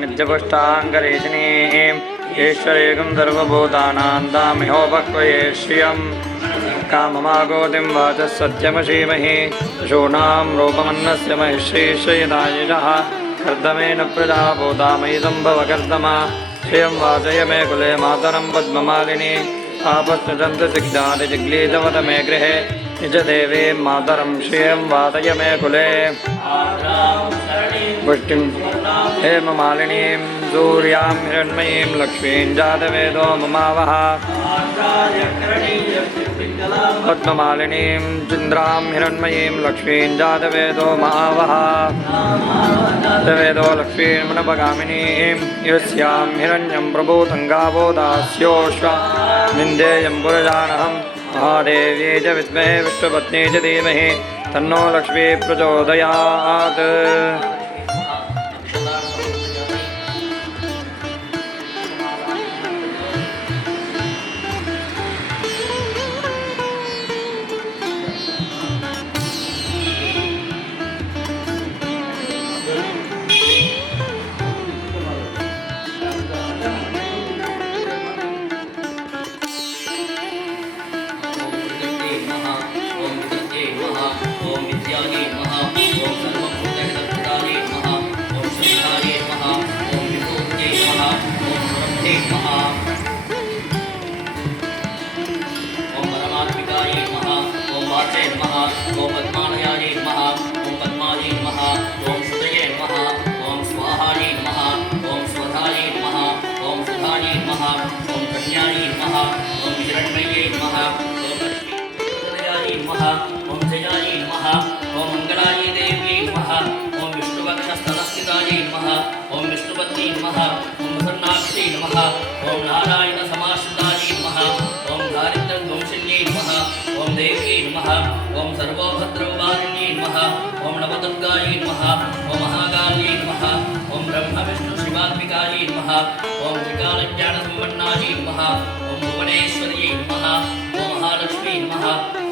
नित्यपुष्टाङ्गरेशिनीं ईश्वरेकं सर्वभूतानां दामिहोपक्वये श्रियं काममागोतिं वाचः सत्यमशीमहि पशूनां रूपमन्नस्य महिश्रीश्रयदायिषः कर्दमेन प्रजा भूतामयि सम्भवकर्दमा श्रियं वाचय मे कुले मातरं पद्ममालिनी आपस्तुजन्तसिग्धादिजिग्लीतवत मे गृहे निजदेवीं मातरं श्रियं वाचय मे कुले पुष्टिं हेममालिनीं सूर्यां हिरण्मयीं लक्ष्मीं जातवेदो ममावः पद्ममालिनीं चन्द्रां हिरण्मयीं लक्ष्मीं जातवेदो महावः जातवेदो लक्ष्मीं मनपगामिनीं यस्यां हिरण्यं प्रभूतङ्गावो दास्योश्व निन्देयं पुरजानहं महादेव्यै च विद्महे विष्णुपत्न्यै च धीमहि तन्नो लक्ष्मी प्रचोदयात्। ओम विष्णुपत्नी नमः ओम प्रसन्नाक्षी नमः ओम नारायण समाश्रितायै नमः ओम दारिद्र्य ध्वंसिन्यै नमः ओम देव्यै नमः ओम सर्वभद्रवारिण्यै नमः ओम नवदुर्गायै नमः ओम महाकाल्यै नमः ओम ब्रह्म विष्णु शिवात्मिकायै नमः ओम त्रिकालज्ञानसम्पन्नायै नमः ओम भुवनेश्वर्यै नमः ओम महालक्ष्मी नमः